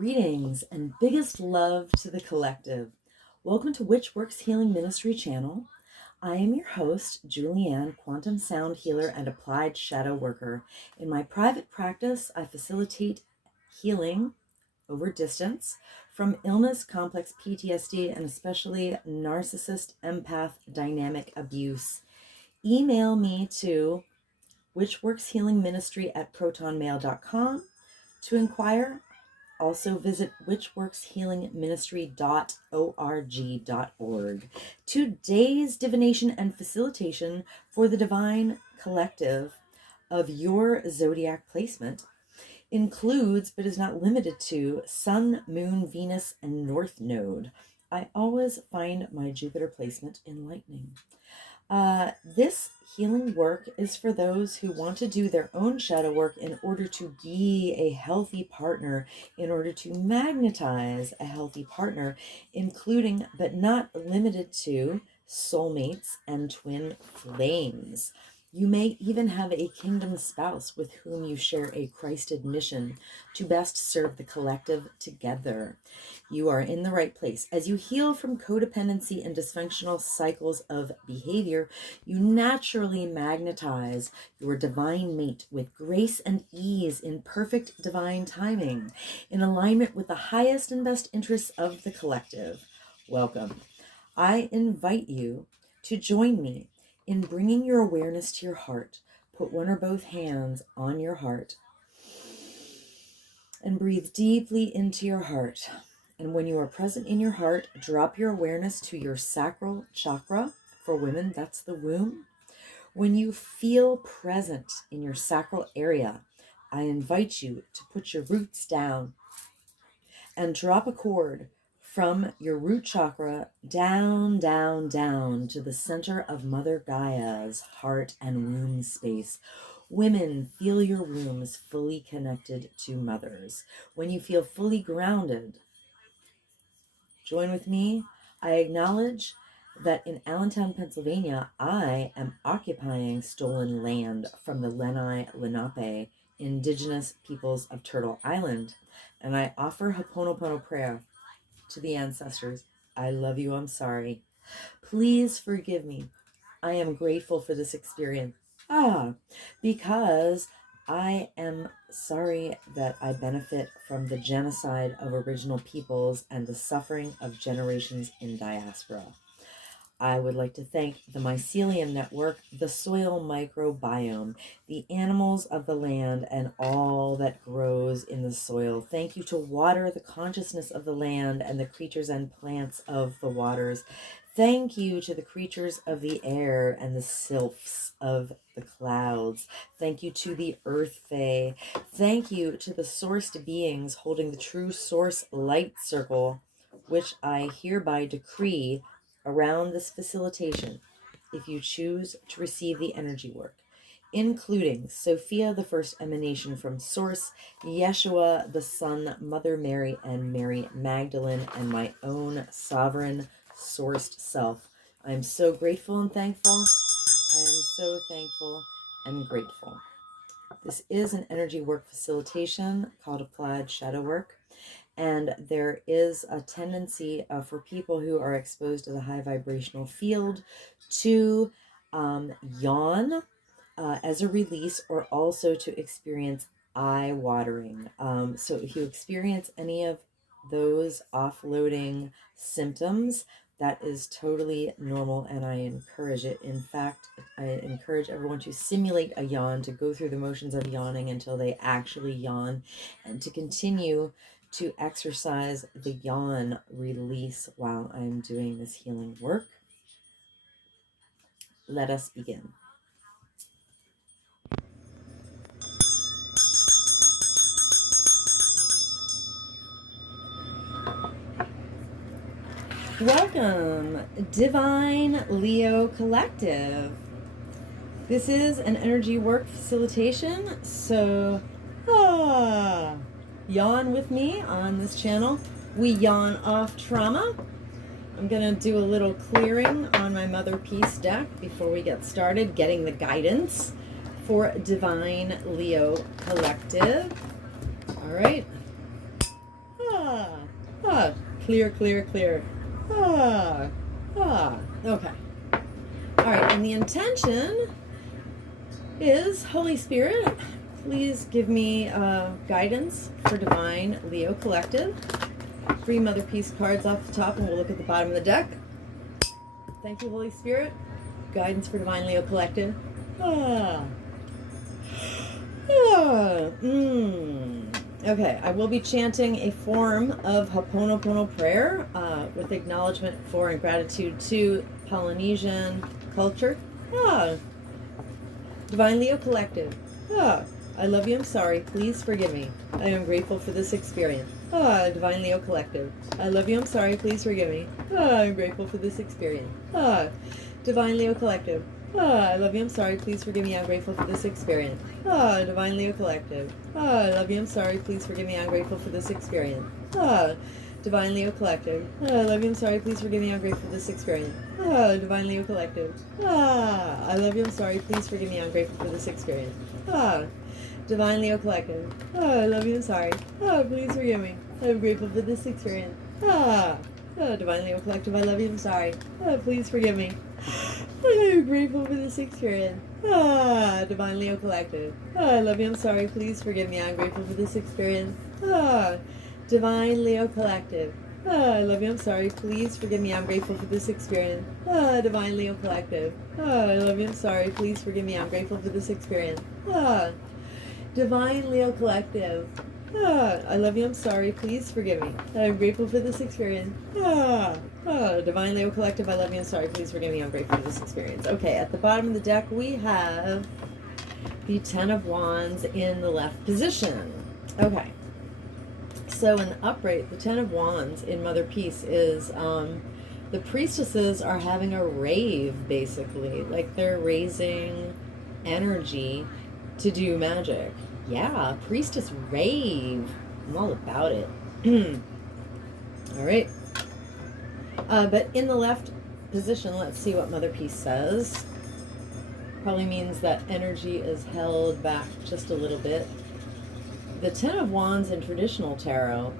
Greetings and biggest love to the collective. Welcome to Witch Works Healing Ministry channel. I am your host, Julianne, quantum sound healer and applied shadow worker. In my private practice, I facilitate healing over distance from illness, complex PTSD, and especially narcissist, empath, dynamic abuse. Email me to witchworkshealingministry@protonmail.com to inquire. Also visit witchworkshealingministry.org. Today's divination and facilitation for the divine collective of your zodiac placement includes, but is not limited to, Sun, Moon, Venus, and North Node. I always find my Jupiter placement enlightening. This healing work is for those who want to do their own shadow work in order to be a healthy partner, in order to magnetize a healthy partner, including but not limited to soulmates and twin flames. You may even have a kingdom spouse with whom you share a Christed mission to best serve the collective together. You are in the right place. As you heal from codependency and dysfunctional cycles of behavior, you naturally magnetize your divine mate with grace and ease in perfect divine timing, in alignment with the highest and best interests of the collective. Welcome. I invite you to join me in bringing your awareness to your heart. Put one or both hands on your heart and breathe deeply into your heart. And when you are present in your heart, drop your awareness to your sacral chakra. For women, that's the womb. When you feel present in your sacral area, I invite you to put your roots down and drop a cord from your root chakra down, down, down to the center of Mother Gaia's heart and womb space. Women, feel your wombs fully connected to mothers. When you feel fully grounded, join with me. I acknowledge that in Allentown, Pennsylvania, I am occupying stolen land from the Lenni Lenape, indigenous peoples of Turtle Island, and I offer Ho'oponopono prayer to the ancestors. I love you, I'm sorry. Please forgive me. I am grateful for this experience. Because I am sorry that I benefit from the genocide of original peoples and the suffering of generations in diaspora. I would like to thank the Mycelium Network, the soil microbiome, the animals of the land, and all that grows in the soil. Thank you to water, the consciousness of the land, and the creatures and plants of the waters. Thank you to the creatures of the air and the sylphs of the clouds. Thank you to the Earth Fae. Thank you to the sourced beings holding the true source light circle, which I hereby decree around this facilitation, if you choose to receive the energy work, including Sophia, the first emanation from Source, Yeshua, the Son, Mother Mary, and Mary Magdalene, and my own sovereign sourced self. I am so grateful and thankful. I am so thankful and grateful. This is an energy work facilitation called Applied Shadow Work. And there is a tendency for people who are exposed to the high vibrational field to yawn as a release, or also to experience eye watering. So if you experience any of those offloading symptoms, that is totally normal, and I encourage it. In fact, I encourage everyone to simulate a yawn, to go through the motions of yawning until they actually yawn, and to continue to exercise the yawn release while I'm doing this healing work. Let us begin. Welcome, Divine Leo Collective. This is an energy work facilitation, so yawn with me on this channel. We yawn off trauma. I'm going to do a little clearing on my Mother Peace deck before we get started, getting the guidance for Divine Leo Collective. All right. Ah, clear, clear, clear. Ah, okay. All right, and the intention is, Holy Spirit, please give me guidance for Divine Leo Collective. 3 Mother Peace cards off the top, and we'll look at the bottom of the deck. Thank you, Holy Spirit. Guidance for Divine Leo Collective. Okay, I will be chanting a form of Ho'oponopono prayer with acknowledgement for and gratitude to Polynesian culture. Divine Leo Collective. I love you, I'm sorry, please forgive me. I am grateful for this experience. Divine Leo Collective. I love you, I'm sorry, please forgive me. I'm grateful for this experience. Divine Leo Collective. I love you, I'm sorry, please forgive me, I'm grateful for this experience. Divine Leo Collective. I love you, I'm sorry, please forgive me, I'm grateful for this experience. Divine Leo Collective. I love you, I'm sorry, please forgive me, I'm grateful for this experience. Divine Leo Collective. I love you, I'm sorry, please forgive me, I'm grateful for this experience. Divine Leo Collective. I love you, I'm sorry. Please forgive me, I'm grateful for this experience. Divine Leo Collective, I love you, I'm sorry. Please forgive me. I'm grateful for this experience. Divine Leo Collective. I love you, I'm sorry, please forgive me, I'm grateful for this experience. Divine Leo Collective. I love you, I'm sorry, please forgive me, I'm grateful for this experience. Divine Leo Collective. I love you, I'm sorry, please forgive me, I'm grateful for this experience. Divine Leo Collective. I love you, I'm sorry, please forgive me, I'm grateful for this experience. Divine Leo Collective, I love you, I'm sorry, please forgive me, I'm grateful for this experience. Okay, at the bottom of the deck we have the Ten of Wands in the left position. Okay, so in the upright, the Ten of Wands in Mother Peace is the priestesses are having a rave, basically. Like they're raising energy to do magic. Yeah, priestess rave. I'm all about it. All right. But in the left position, let's see what Mother Peace says. Probably means that energy is held back just a little bit. The Ten of Wands in traditional tarot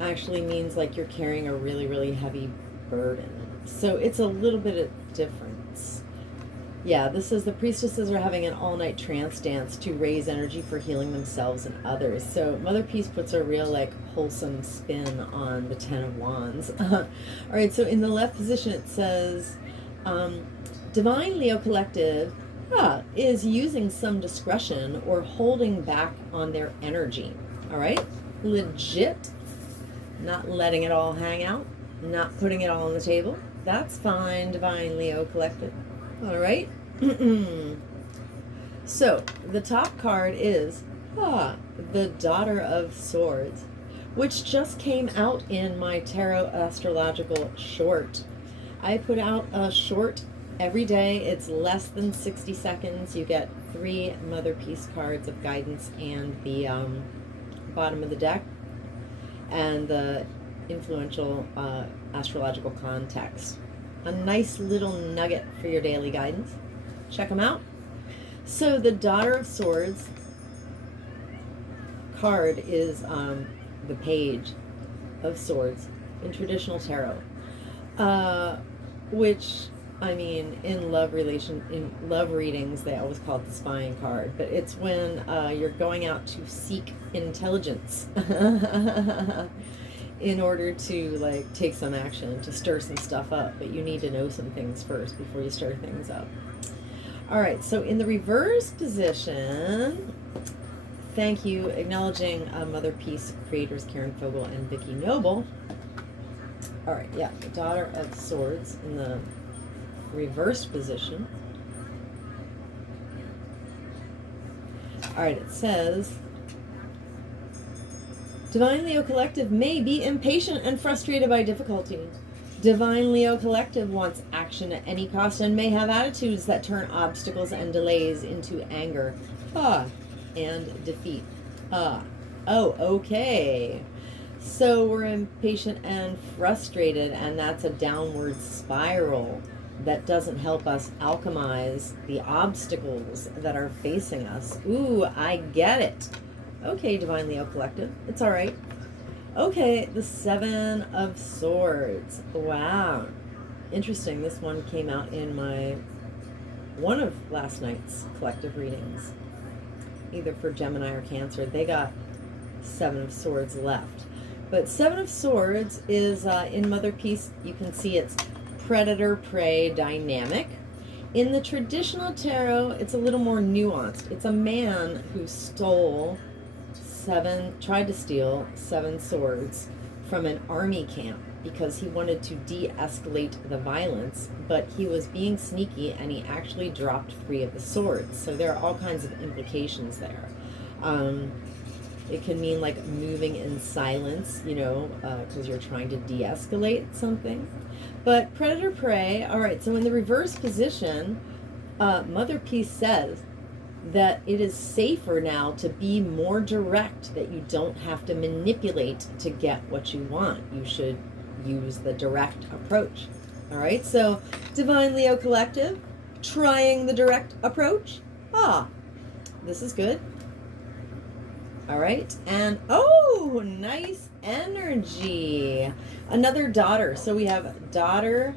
actually means like you're carrying a really, really heavy burden. So it's a little bit of difference. Yeah, this is the priestesses are having an all-night trance dance to raise energy for healing themselves and others. So Mother Peace puts a real like wholesome spin on the Ten of Wands. All right, so in the left position it says, Divine Leo Collective is using some discretion or holding back on their energy. All right, legit, not letting it all hang out, not putting it all on the table. That's fine, Divine Leo Collective. All right. So the top card is the Daughter of Swords, which just came out in my tarot astrological short. I put out a short every day. It's less than 60 seconds. You get 3 Mother Peace cards of guidance and the bottom of the deck and the influential astrological context. A nice little nugget for your daily guidance. Check them out. So the Daughter of Swords card is the Page of Swords in traditional tarot, which, I mean, in love readings, they always call it the spying card, but it's when you're going out to seek intelligence in order to like take some action, to stir some stuff up, but you need to know some things first before you stir things up. All right, so in the reverse position, thank you, acknowledging Mother Peace creators Karen Fogel and Vicki Noble. All right, yeah, the Daughter of Swords in the reversed position. All right, it says, Divine Leo Collective may be impatient and frustrated by difficulty. Divine Leo Collective wants action at any cost and may have attitudes that turn obstacles and delays into anger and defeat. Oh, okay. So we're impatient and frustrated, and that's a downward spiral that doesn't help us alchemize the obstacles that are facing us. Ooh, I get it. Okay, Divine Leo Collective, it's all right. Okay, the Seven of Swords. Wow. Interesting. This one came out in one of last night's collective readings, either for Gemini or Cancer. They got Seven of Swords left. But Seven of Swords is in Mother Peace. You can see it's predator-prey dynamic. In the traditional tarot, it's a little more nuanced. It's a man who tried to steal 7 swords from an army camp because he wanted to de-escalate the violence, but he was being sneaky and he actually dropped 3 of the swords. So there are all kinds of implications there. It can mean like moving in silence, because you're trying to de-escalate something. But predator-prey, all right, so in the reverse position, Mother Peace says that it is safer now to be more direct, that you don't have to manipulate to get what you want. You should use the direct approach. All right, so Divine Leo Collective, trying the direct approach. This is good. All right, and oh, nice energy. Another daughter. So we have Daughter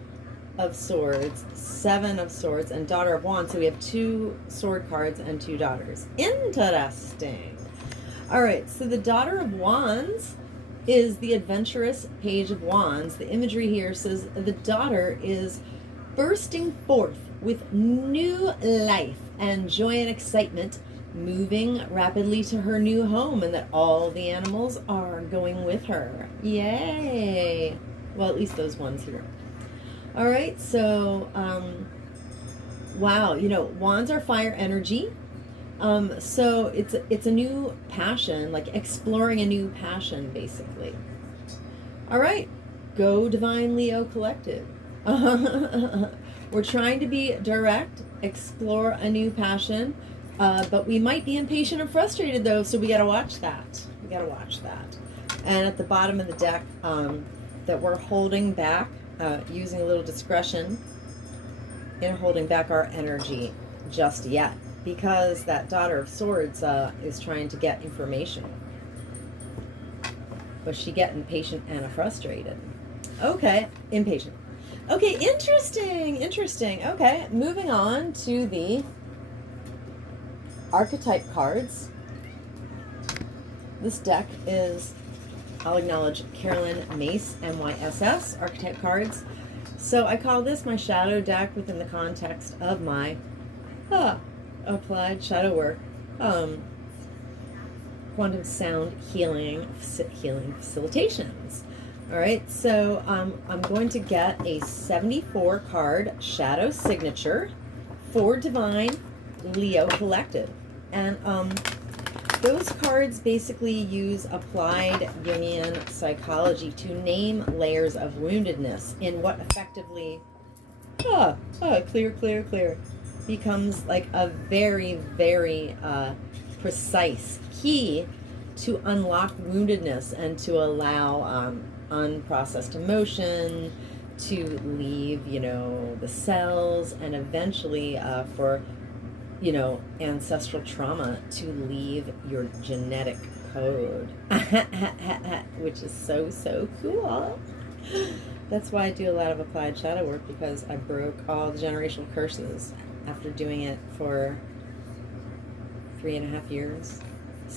of Swords, 7 of Swords, and Daughter of Wands. So we have 2 sword cards and 2 daughters. Interesting. All right, so the Daughter of Wands is the adventurous Page of Wands. The imagery here says the daughter is bursting forth with new life and joy and excitement, moving rapidly to her new home, and that all the animals are going with her. Yay! Well, at least those ones here. All right, so, wow, wands are fire energy. So it's a new passion, like exploring a new passion, basically. All right, go Divine Leo Collective. We're trying to be direct, explore a new passion, but we might be impatient or frustrated, though, so we got to watch that. And at the bottom of the deck, that we're holding back, using a little discretion in holding back our energy just yet, because that Daughter of Swords is trying to get information. Was she getting impatient and frustrated? Okay, impatient. Okay, interesting. Okay, moving on to the archetype cards. This deck is, I'll acknowledge, Carolyn Mace, MYSS, archetype cards. So I call this my shadow deck within the context of my applied shadow work, quantum sound healing facilitations. All right, so I'm going to get a 74 card shadow signature for Divine Leo Collective, and those cards basically use applied Jungian psychology to name layers of woundedness in what effectively clear becomes like a very, very precise key to unlock woundedness and to allow unprocessed emotion to leave, the cells, and eventually for, ancestral trauma to leave your genetic code, which is so cool. That's why I do a lot of applied shadow work, because I broke all the generational curses after doing it for 3.5 years.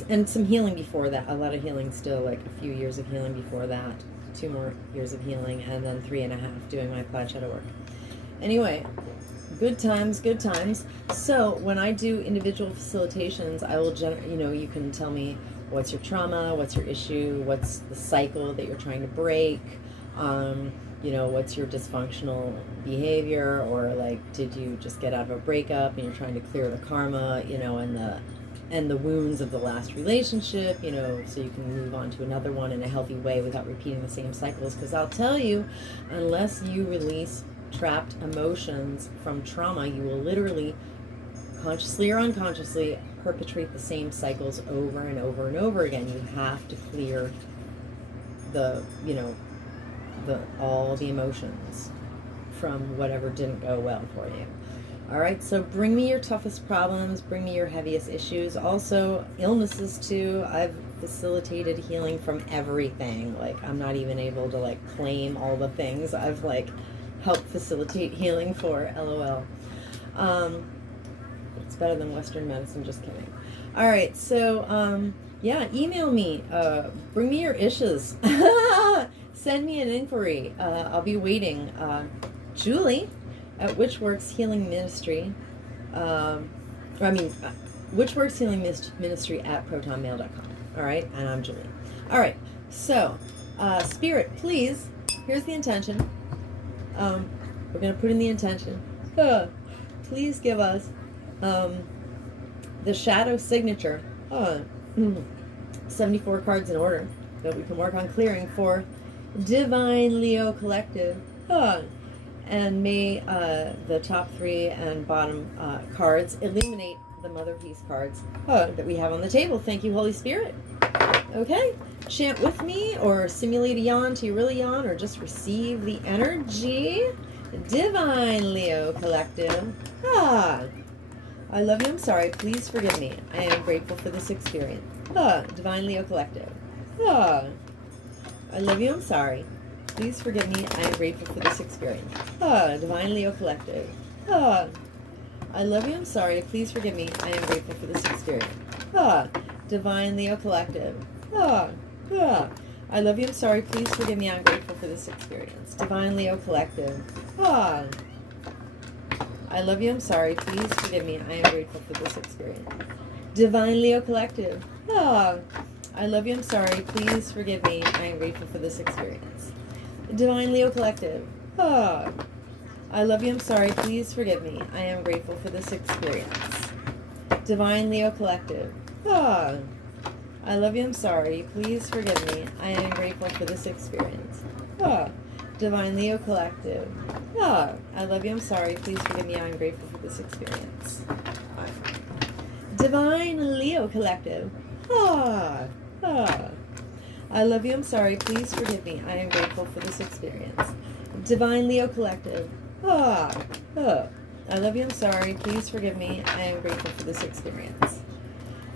And some healing before that, a lot of healing still, like a few years of healing before that, 2 more years of healing, and then 3.5 doing my applied shadow work. Anyway, good times. So when I do individual facilitations, I will, you can tell me what's your trauma, what's your issue, what's the cycle that you're trying to break, what's your dysfunctional behavior, or like, did you just get out of a breakup and you're trying to clear the karma, and the wounds of the last relationship, so you can move on to another one in a healthy way without repeating the same cycles. Because I'll tell you, unless you release trapped emotions from trauma, you will literally, consciously or unconsciously, perpetrate the same cycles over and over and over again. You have to clear all the emotions from whatever didn't go well for you. All right, so bring me your toughest problems, bring me your heaviest issues, also illnesses too. I've facilitated healing from everything. Like, I'm not even able to like claim all the things I've like helped facilitate healing for. LOL. It's better than Western medicine, just kidding. All right, so yeah, email me, bring me your issues. Send me an inquiry. I'll be waiting. Julie at Witchworks Healing Ministry, Witchworks Healing Ministry at protonmail.com. All right, and I'm Julie. All right, so Spirit, please, here's the intention. We're going to put in the intention. Please give us the shadow signature, 74 cards in order that we can work on clearing for Divine Leo Collective. And may the top 3 and bottom cards illuminate the Mother Peace cards that we have on the table. Thank you, Holy Spirit. Okay, chant with me or simulate a yawn till you really yawn, or just receive the energy. Divine Leo Collective. I love you, I'm sorry, please forgive me. I am grateful for this experience. Divine Leo Collective. I love you, I'm sorry. Please forgive me, I am grateful for this experience. Divine Leo Collective. I love you, I'm sorry, please forgive me, I am grateful for this experience. Divine Leo Collective. I love you, I'm sorry, please forgive me, I'm grateful for this experience. Divine Leo Collective. I love you, I'm sorry, please forgive me, I am grateful for this experience. Divine Leo Collective. I love you, I'm sorry, please forgive me, I am grateful for this experience. Divine Leo Collective. I love you, I'm sorry, please forgive me, I am grateful for this experience. Divine Leo Collective. I love you, I'm sorry, please forgive me, I am grateful for this experience. Divine Leo Collective. I love you, I'm sorry, please forgive me, I am grateful for this experience. Divine Leo Collective. I love you, I'm sorry, please forgive me, I am grateful for this experience. Divine Leo Collective. I love you, I'm sorry, please forgive me, I am grateful for this experience.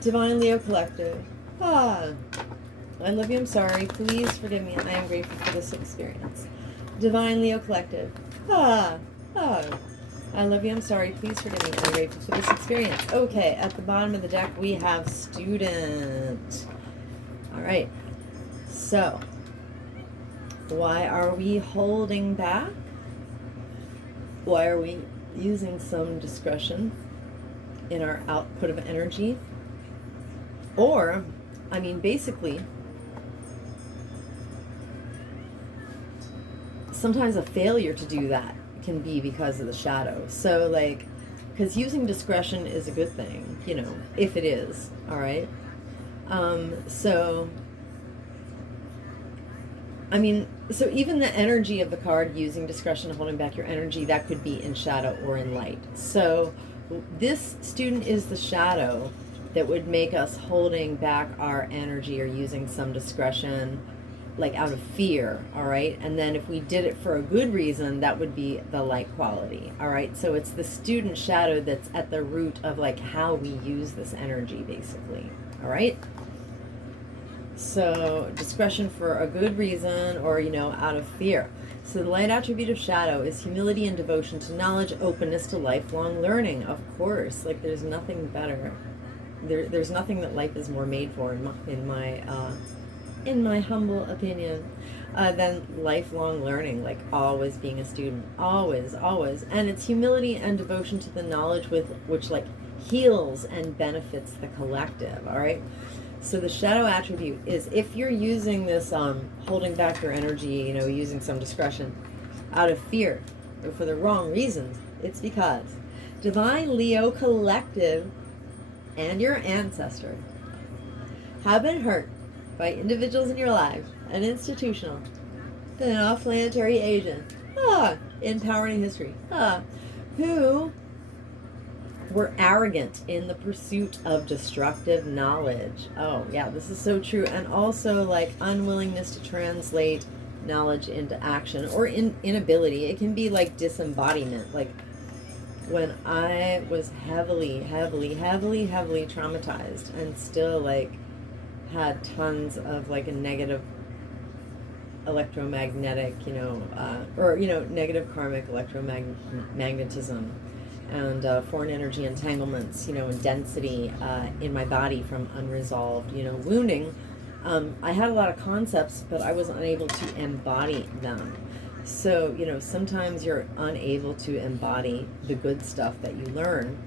Divine Leo Collective. I love you, I'm sorry, please forgive me, I am grateful for this experience. Divine Leo Collective. I love you, I'm sorry, please forgive me, I'm grateful for this experience. Okay, at the bottom of the deck we have Student. All right, so why are we holding back? Why are we using some discretion in our output of energy? Or, I mean, basically, sometimes a failure to do that can be because of the shadow. So, like, because using discretion is a good thing, you know, if it is, all right? So, I mean, so even the energy of the card, using discretion, holding back your energy, that could be in shadow or in light. So this Student is the shadow that would make us holding back our energy or using some discretion, like out of fear, all right? And then if we did it for a good reason, that would be the light quality, all right? So it's the Student shadow that's at the root of like how we use this energy, basically, all right? So discretion for a good reason, or, you know, out of fear. So the light attribute of shadow is humility and devotion to knowledge, openness to lifelong learning. Of course, like there's nothing better. There's nothing that life is more made for, in my humble opinion, than lifelong learning. Like always being a student, always. And it's humility and devotion to the knowledge with which like heals and benefits the collective. All right. So the shadow attribute is, if you're using this holding back your energy, you know, using some discretion out of fear or for the wrong reasons, it's because Divine Leo Collective and your ancestor have been hurt by individuals in your lives, an institutional, an off-planetary agent, in power and history, who were arrogant in the pursuit of destructive knowledge. Oh, yeah, this is so true. And also, like, unwillingness to translate knowledge into action, or inability. It can be like disembodiment. Like, when I was heavily traumatized and still like had tons of like a negative electromagnetic, negative karmic electromagnetism and foreign energy entanglements, and density in my body from unresolved, wounding. I had a lot of concepts, but I was unable to embody them. So, sometimes you're unable to embody the good stuff that you learn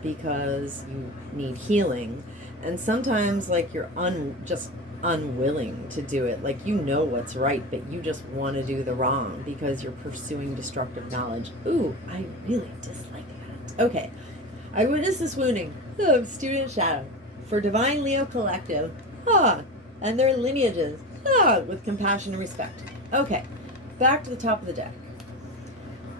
because you need healing. And sometimes, like, you're just unwilling to do it. Like, you know what's right, but you just want to do the wrong because you're pursuing destructive knowledge. Ooh, I really dislike that. Okay. I witnessed this wounding of student shadow for Divine Leo Collective. And their lineages. With compassion and respect. Okay. Back to the top of the deck.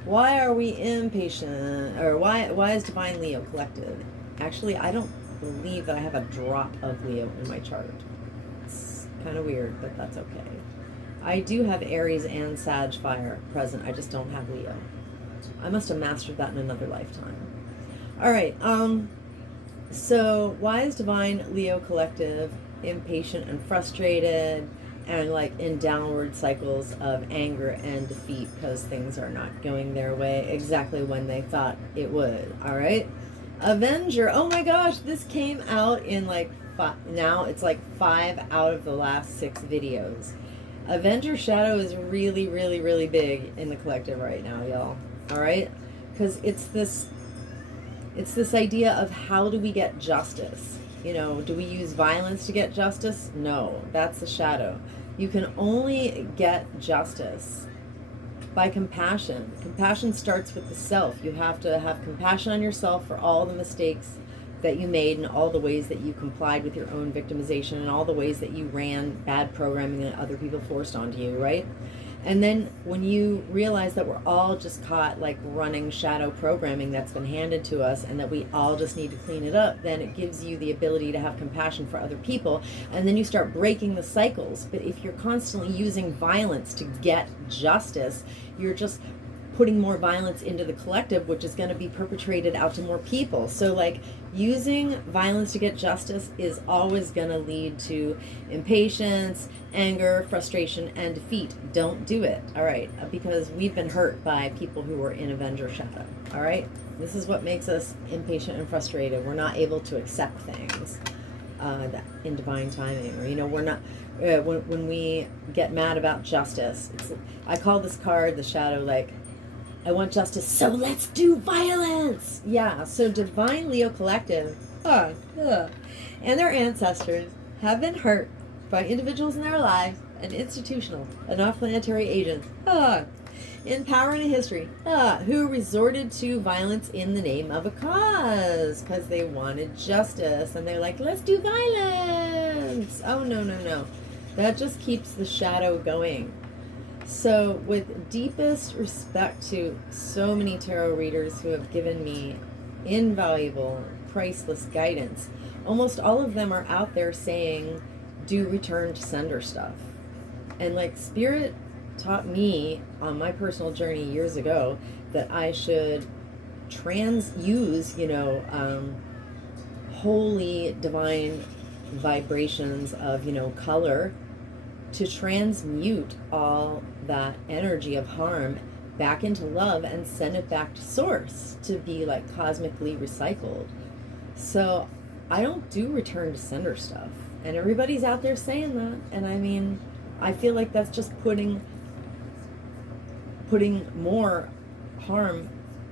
Why are we impatient? Or why is Divine Leo Collective? Actually, I don't believe that I have a drop of Leo in my chart. It's kind of weird, but that's okay. I do have Aries and Sag fire present. I just don't have Leo. I must have mastered that in another lifetime. All right. So why is Divine Leo Collective impatient and frustrated and like in downward cycles of anger and defeat because things are not going their way exactly when they thought it would? All right. Avenger. Oh my gosh, this came out in like now it's like 5 out of the last 6 videos. Avenger Shadow is really, really, really big in the collective right now, y'all. All right, because it's this idea of how do we get justice. Do we use violence to get justice? No, that's the shadow. You can only get justice by compassion. Compassion starts with the self. You have to have compassion on yourself for all the mistakes that you made and all the ways that you complied with your own victimization and all the ways that you ran bad programming that other people forced onto you, right? And then when you realize that we're all just caught like running shadow programming that's been handed to us and that we all just need to clean it up, then it gives you the ability to have compassion for other people. And then you start breaking the cycles. But if you're constantly using violence to get justice, you're just putting more violence into the collective, which is going to be perpetrated out to more people. So like using violence to get justice is always going to lead to impatience, anger, frustration, and defeat. Don't do it. All right. Because we've been hurt by people who were in Avenger Shadow. All right. This is what makes us impatient and frustrated. We're not able to accept things in divine timing, or we're not when we get mad about justice. I call this card the shadow, like, I want justice, so let's do violence. Yeah, so Divine Leo Collective and their ancestors have been hurt by individuals in their lives and institutional and off-planetary agents in power and in history who resorted to violence in the name of a cause because they wanted justice, and they're like, let's do violence. Oh, no. That just keeps the shadow going. So with deepest respect to so many tarot readers who have given me invaluable, priceless guidance, almost all of them are out there saying, do return to sender stuff. And like Spirit taught me on my personal journey years ago that I should use, holy divine vibrations of, color to transmute all that energy of harm back into love and send it back to source to be like cosmically recycled. So I don't do return to sender stuff, and everybody's out there saying that, and I mean, I feel like that's just putting more harm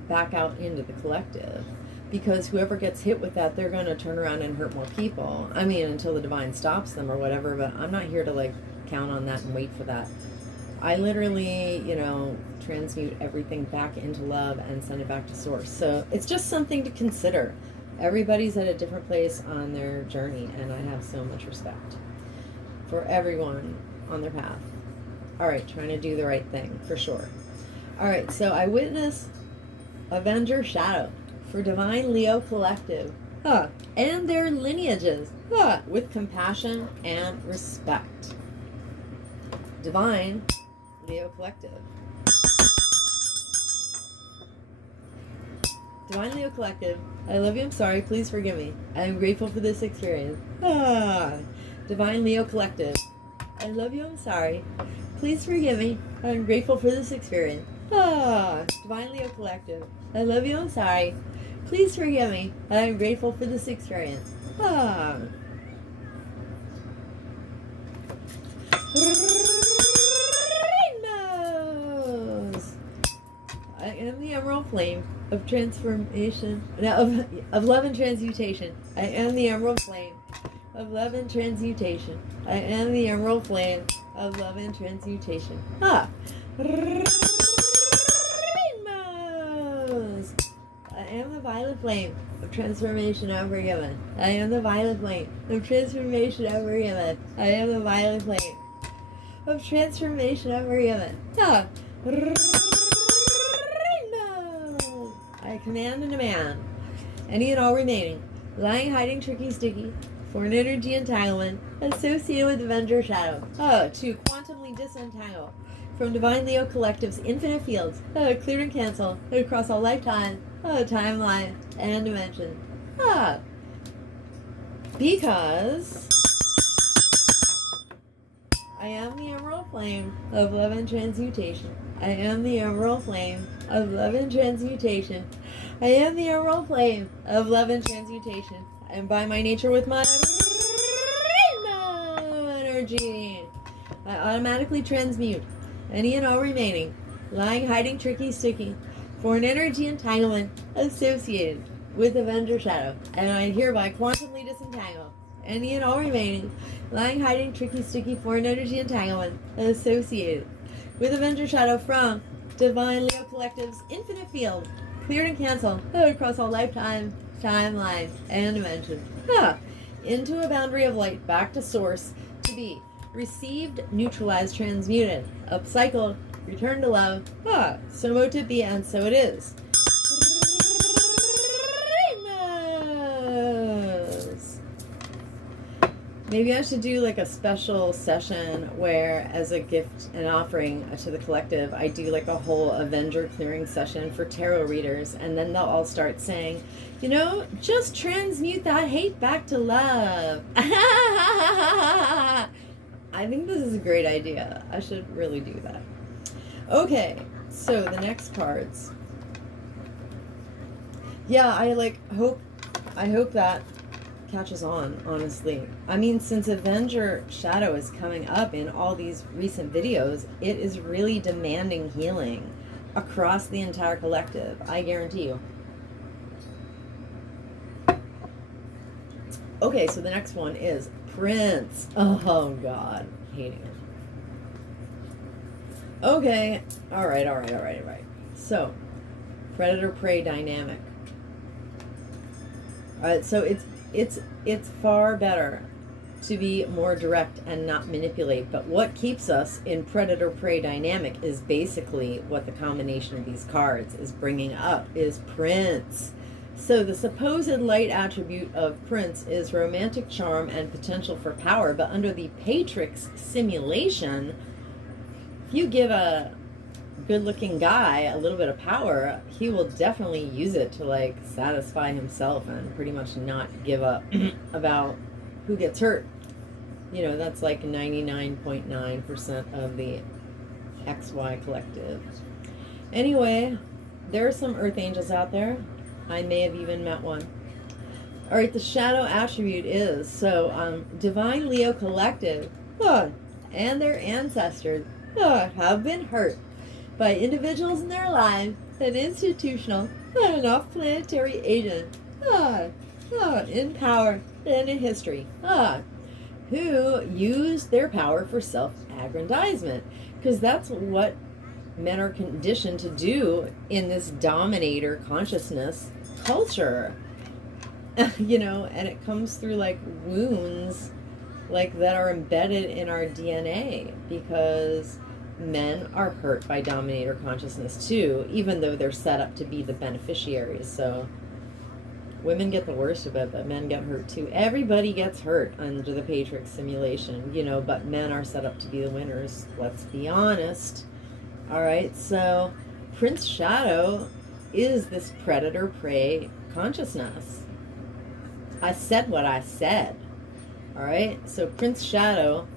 back out into the collective, because whoever gets hit with that, they're going to turn around and hurt more people. I mean, until the divine stops them or whatever, but I'm not here to like count on that and wait for that. I literally, transmute everything back into love and send it back to source. So it's just something to consider. Everybody's at a different place on their journey, and I have so much respect for everyone on their path. All right, trying to do the right thing, for sure. All right, so I witness Avenger Shadow for Divine Leo Collective and their lineages with compassion and respect. Divine Leo Collective. Divine Leo Collective, I love you, I'm sorry, please forgive me. I am grateful for this experience. Divine Leo Collective, I love you, I'm sorry, please forgive me. I am grateful for this experience. Divine Leo Collective, I love you, I'm sorry, please forgive me. I am grateful for this experience. Rainbows! I am the emerald flame of transformation, no, of love and transmutation. I am the emerald flame of love and transmutation. I am the emerald flame of love and transmutation. Rainbows! I am the violet flame of transformation ever given. I am the violet flame of transformation ever given. I am the violet flame of transformation ever given. Rainbow! I command and demand any and all remaining lying, hiding, tricky, sticky, foreign energy entanglement associated with Avenger Shadow to quantumly disentangle from Divine Leo Collective's infinite fields, cleared and canceled across all lifetime, timeline, and dimension. Because I am the emerald flame of love and transmutation. I am the emerald flame of love and transmutation. I am the emerald flame of love and transmutation. And by my nature with my rainbow energy, I automatically transmute any and all remaining lying, hiding, tricky, sticky, foreign energy entanglement associated with Avenger Shadow. And I hereby quantumly disentangle any and all remaining lying, hiding, tricky, sticky, foreign energy entanglement associated with Avenger Shadow from Divine Leo Collective's infinite field, cleared and canceled across all lifetime, timeline, and dimension. Into a boundary of light, back to source, to be received, neutralized, transmuted, upcycled, returned to love. So mote it be, and so it is. Rainbows! Maybe I should do like a special session where, as a gift and offering to the collective, I do like a whole Avenger clearing session for tarot readers, and then they'll all start saying, you know, just transmute that hate back to love. I think this is a great idea. I should really do that. Okay, so the next cards. Yeah, I hope that catches on, honestly. I mean, since Avenger Shadow is coming up in all these recent videos, it is really demanding healing across the entire collective. I guarantee you. Okay, so the next one is Prince. Oh, God. Hating it. Okay. All right. So, predator-prey dynamic. All right, so it's far better to be more direct and not manipulate. But what keeps us in predator-prey dynamic is basically what the combination of these cards is bringing up, is Prince. So the supposed light attribute of Prince is romantic charm and potential for power, but under the Patrix simulation, if you give a good-looking guy a little bit of power, he will definitely use it to like satisfy himself and pretty much not give up about who gets hurt. You know, that's like 99.9% of the XY collective. Anyway, there are some earth angels out there. I may have even met one. All right, the shadow attribute is, so Divine Leo Collective and their ancestors have been hurt by individuals in their lives, an institutional and off-planetary agent in power and in history who used their power for self-aggrandizement, because that's what men are conditioned to do in this dominator consciousness culture. You know, and it comes through like wounds like that are embedded in our DNA, because men are hurt by dominator consciousness too, even though they're set up to be the beneficiaries. So women get the worst of it, but men get hurt too. Everybody gets hurt under the Patrix simulation, you know, but men are set up to be the winners. Let's be honest. All right, so Prince Shadow is this predator-prey consciousness. I said what I said. All right? So Prince Shadow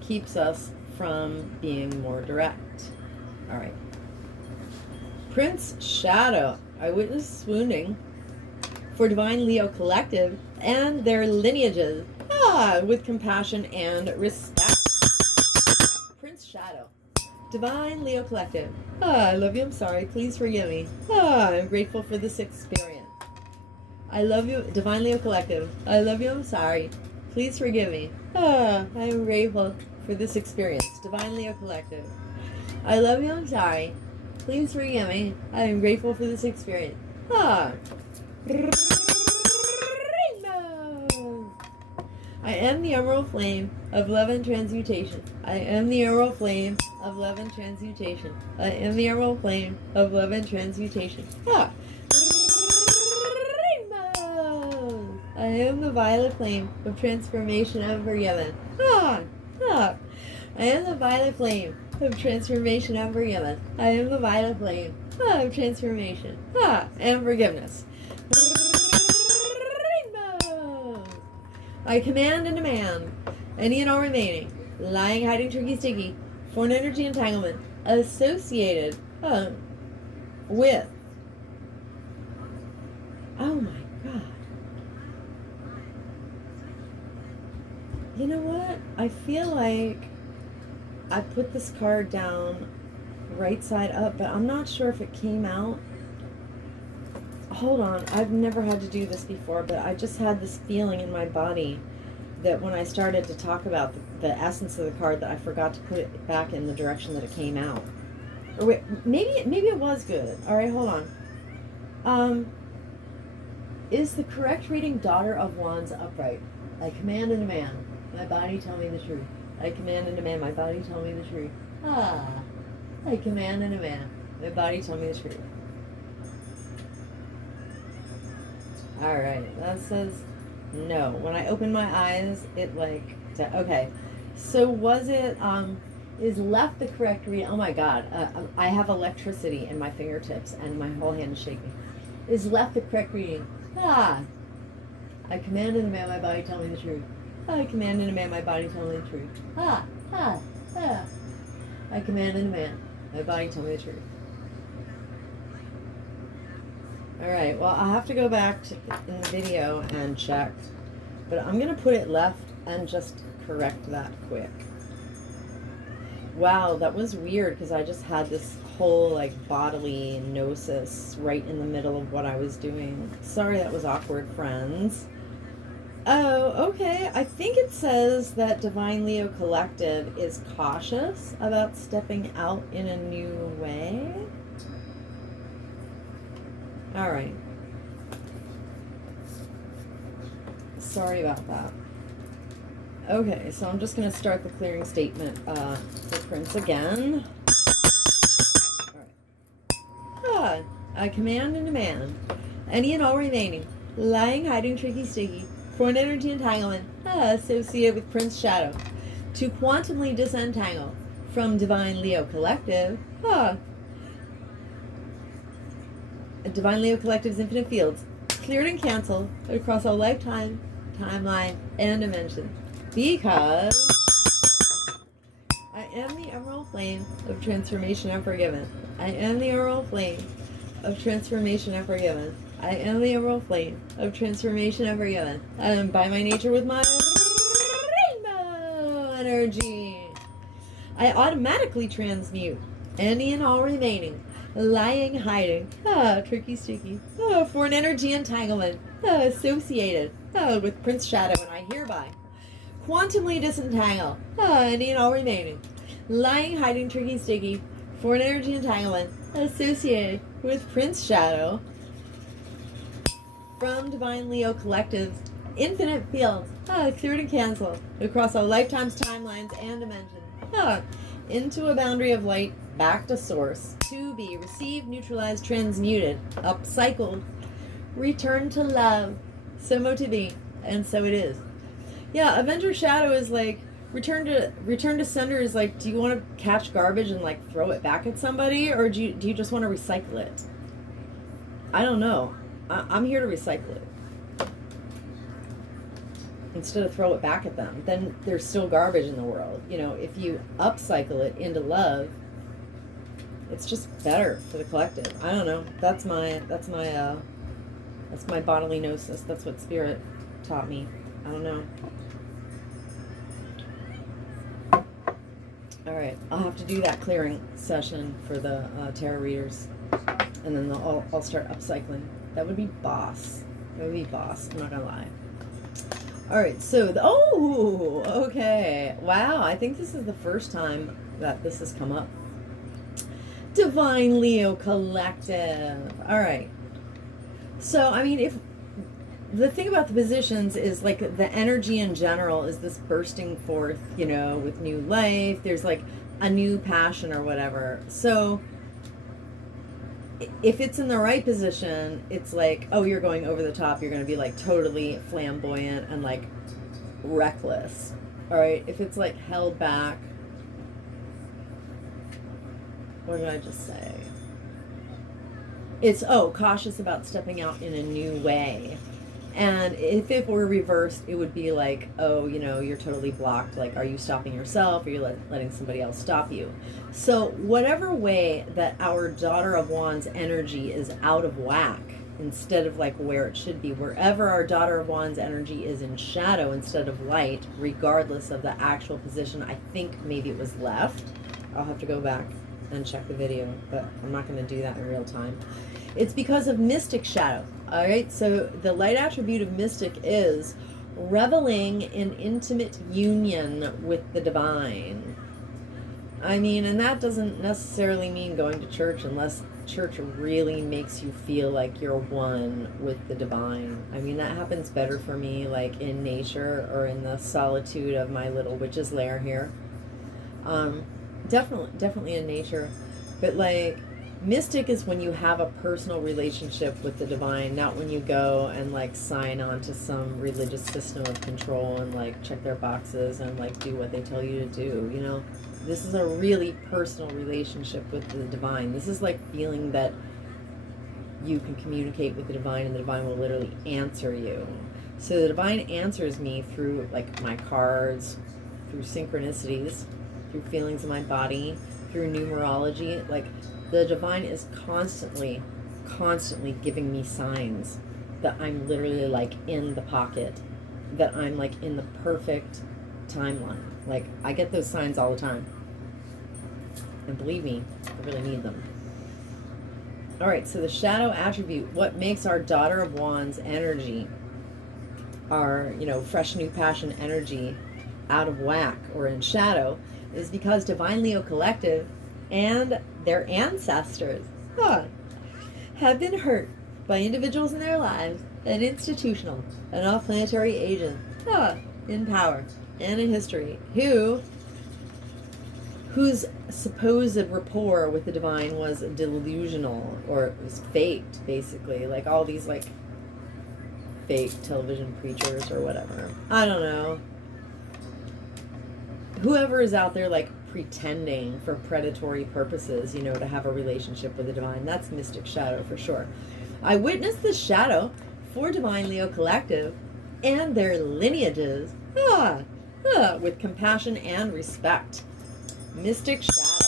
keeps us from being more direct. All right. Prince Shadow, I witness swooning for Divine Leo Collective and their lineages, with compassion and respect. Prince Shadow, Divine Leo Collective, I love you, I'm sorry, please forgive me. I'm grateful for this experience. I love you, Divine Leo Collective, I love you, I'm sorry, please forgive me. I am grateful for this experience. Divine Leo Collective, I love you, I'm sorry, please forgive me. I am grateful for this experience. I am the emerald flame of love and transmutation. I am the emerald flame of love and transmutation. I am the emerald flame of love and transmutation. I am the violet flame of transformation and forgiven. I am the violet flame of transformation and forgiven. I am the violet flame of transformation and forgiveness. I command and demand any and all remaining lying, hiding, tricky, sticky, foreign energy entanglement associated with, oh my God. You know what? I feel like I put this card down right side up, but I'm not sure if it came out. Hold on, I've never had to do this before, but I just had this feeling in my body that when I started to talk about the essence of the card, that I forgot to put it back in the direction that it came out. Or wait, maybe it was good. All right, hold on. Is the correct reading Daughter of Wands upright? I command and demand my body tell me the truth. I command and demand my body tell me the truth. I command and demand my body tell me the truth. Alright, that says no. When I open my eyes, it okay. So was it, is left the correct read? Oh my God, I have electricity in my fingertips and my whole hand is shaking. Is left the correct reading? I command and demand my body tell me the truth. I command and demand my body tell me the truth. I command and demand my body tell me the truth. Alright, well, I'll have to go back in the video and check. But I'm going to put it left and just correct that quick. Wow, that was weird because I just had this whole, bodily gnosis right in the middle of what I was doing. Sorry that was awkward, friends. Oh, okay. I think it says that Divine Leo Collective is cautious about stepping out in a new way. All right. Sorry about that. Okay, so I'm just going to start the clearing statement for Prince again. All right. I command and demand any and all remaining lying, hiding, tricky, sticky, foreign energy entanglement associated with Prince Shadow to quantumly disentangle from Divine Leo Collective. Divine Leo Collective's infinite fields, cleared and canceled across all lifetime, timeline, and dimension. Because I am the emerald flame of transformation and forgiven. I am the emerald flame of transformation and forgiven. I am the emerald flame of transformation and forgiven. I am by my nature with my rainbow energy. I automatically transmute any and all remaining lying, hiding, tricky, sticky, foreign energy entanglement associated with Prince Shadow, and I hereby quantumly disentangle any and all remaining lying, hiding, tricky, sticky, foreign energy entanglement associated with Prince Shadow from Divine Leo Collective's infinite fields, cleared and canceled across all lifetimes, timelines, and dimensions, into a boundary of light, back to source, to be received, neutralized, transmuted, upcycled, returned to love, so mo to be, and so it is. Yeah, Avenger Shadow is return to sender is do you want to catch garbage and throw it back at somebody, or do you just want to recycle it? I don't know. I'm here to recycle it instead of throw it back at them. Then there's still garbage in the world. You know, if you upcycle it into love, it's just better for the collective. I don't know. That's my bodily gnosis. That's what spirit taught me. I don't know. All right, I'll have to do that clearing session for the tarot readers, and then I'll start upcycling. That would be boss. That would be boss. I'm not gonna lie. All right, so okay, wow. I think this is the first time that this has come up. Divine Leo Collective. All right. So I mean, if the thing about the positions is like the energy in general is this bursting forth, you know, with new life. There's like a new passion or whatever. So if it's in the right position, it's like, oh, you're going over the top. You're going to be like totally flamboyant and like reckless. All right. If it's like held back, what did I just say? It's, cautious about stepping out in a new way. And if it were reversed, it would be like, oh, you know, you're totally blocked. Like, are you stopping yourself, or are you letting somebody else stop you? So whatever way that our Daughter of Wands energy is out of whack, instead of like where it should be, wherever our Daughter of Wands energy is in shadow instead of light, regardless of the actual position, I think maybe it was left. I'll have to go back and check the video, but I'm not going to do that in real time. It's because of mystic shadow. All right, so the light attribute of mystic is reveling in intimate union with the divine. I mean, and that doesn't necessarily mean going to church unless church really makes you feel like you're one with the divine. I mean, that happens better for me like in nature or in the solitude of my little witch's lair here. Definitely in nature, but like mystic is when you have a personal relationship with the divine, not when you go and like sign on to some religious system of control and like check their boxes and like do what they tell you to do. You know, this is a really personal relationship with the divine. This is like feeling that you can communicate with the divine and the divine will literally answer you. So the divine answers me through like my cards, through synchronicities, through feelings in my body, through numerology. Like the divine is constantly giving me signs that I'm literally like in the pocket, that I'm like in the perfect timeline. Like I get those signs all the time. And believe me, I really need them. All right, so the shadow attribute, what makes our Daughter of Wands energy, our, you know, fresh new passion energy out of whack or in shadow, is because Divine Leo Collective and their ancestors have been hurt by individuals in their lives and institutional and off-planetary agents in power and in history whose supposed rapport with the divine was delusional, or it was faked, basically. Like all these like fake television preachers or whatever. I don't know. Whoever is out there like pretending for predatory purposes, you know, to have a relationship with the divine, that's mystic shadow for sure. I witnessed this shadow for Divine Leo Collective and their lineages with compassion and respect. Mystic shadow.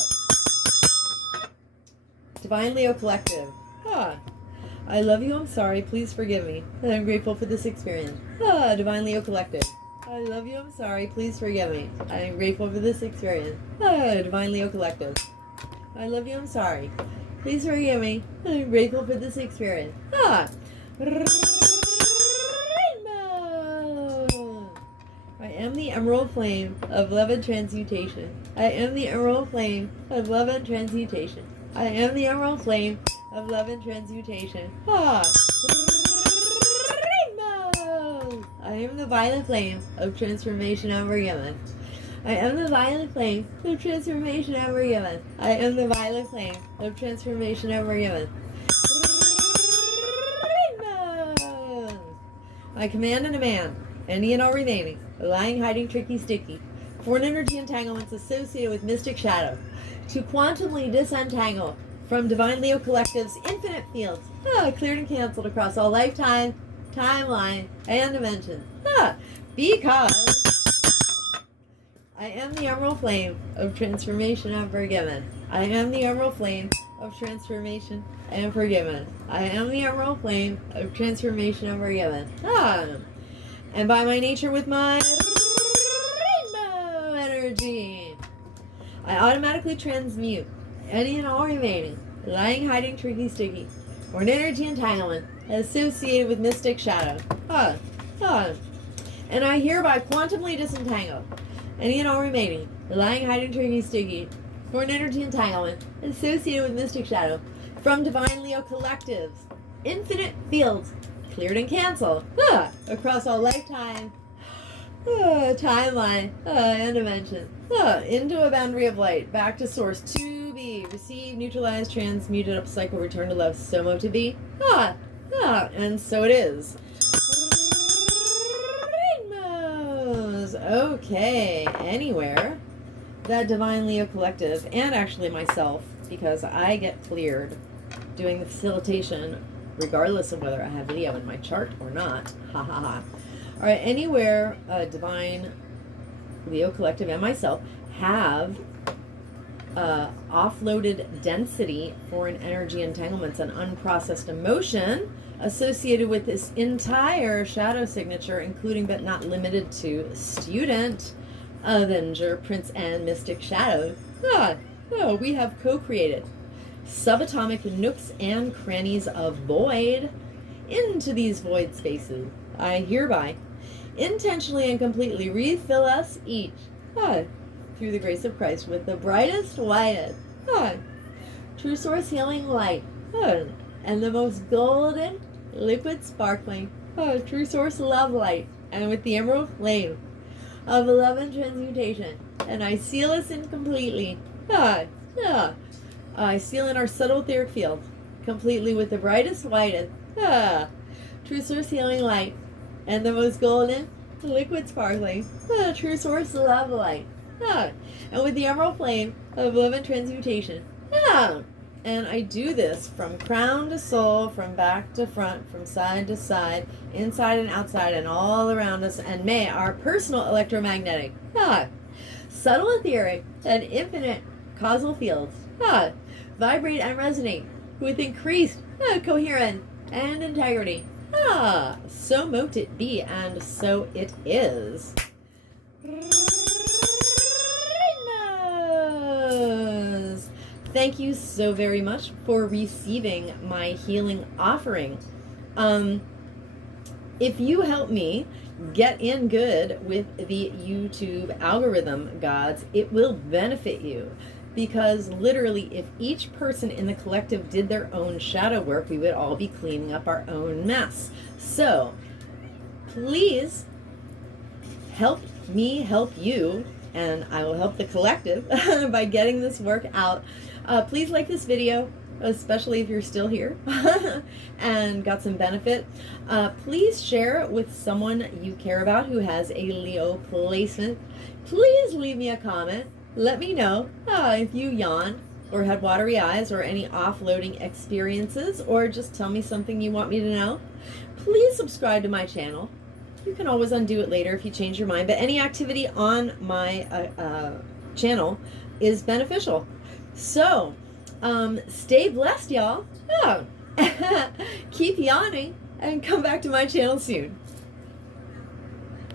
Divine Leo Collective. I love you, I'm sorry, please forgive me. I'm grateful for this experience. Divine Leo Collective. I love you, I'm sorry, please forgive me. I am grateful for this experience. Divine Leo Collective. I love you, I'm sorry. Please forgive me. I'm grateful for this experience. Rainbow! I am the emerald flame of love and transmutation. I am the emerald flame of love and transmutation. I am the emerald flame of love and transmutation. I am the violet flame of transformation and forgiveness. I am the violet flame of transformation and forgiveness. I am the violet flame of transformation and forgiveness. I command and demand any and all remaining lying, hiding, tricky, sticky foreign energy entanglements associated with mystic shadow to quantumly disentangle from Divine Leo Collective's infinite fields, cleared and canceled across all lifetime, timeline, and dimensions. Because I am the emerald flame of transformation and forgiven. I am the emerald flame of transformation and forgiven. I am the emerald flame of transformation and forgiven. And by my nature with my rainbow energy, I automatically transmute any and all remaining lying, hiding, tricky, sticky, or an energy entanglement associated with mystic shadow. And I hereby quantumly disentangle any and all remaining lying, hiding, tricky, sticky, or an energy entanglement associated with mystic shadow from Divine Leo Collective's infinite fields, cleared and canceled across all lifetime, timeline, and dimension, into a boundary of light, back to source, to be, receive, neutralize, transmuted, upcycle, return to love, somo to be, and so it is. Rainbows. Okay, anywhere that Divine Leo Collective, and actually myself, because I get cleared doing the facilitation regardless of whether I have video in my chart or not. Ha ha ha. All right, anywhere Divine Leo Collective and myself have offloaded density, foreign energy entanglements, and unprocessed emotion associated with this entire shadow signature, including but not limited to student, avenger, prince, and mystic shadow. We have co-created subatomic nooks and crannies of void into these void spaces. I hereby intentionally and completely refill us each through the grace of Christ with the brightest, whitest, true source healing light, and the most golden, liquid, sparkling, true source love light, and with the emerald flame of love and transmutation. And I seal us in completely. I seal in our subtle etheric field completely with the brightest, whitest, true source healing light, and the most golden, liquid, sparkling, true source love light, and with the emerald flame of love and transmutation. And I do this from crown to sole, from back to front, from side to side, inside and outside, and all around us. And may our personal electromagnetic, subtle etheric, and infinite causal fields vibrate and resonate with increased coherence and integrity. So mote it be, and so it is. Rainbows. Thank you so very much for receiving my healing offering. If you help me get in good with the YouTube algorithm gods, it will benefit you. Because literally, if each person in the collective did their own shadow work, we would all be cleaning up our own mess. So, please help me help you, and I will help the collective by getting this work out. Please like this video, especially if you're still here and got some benefit. Please share it with someone you care about who has a Leo placement. Please leave me a comment. Let me know if you yawned or had watery eyes or any offloading experiences, or just tell me something you want me to know. Please subscribe to my channel. You can always undo it later if you change your mind, but any activity on my channel is beneficial. So, stay blessed, y'all. Keep yawning and come back to my channel soon.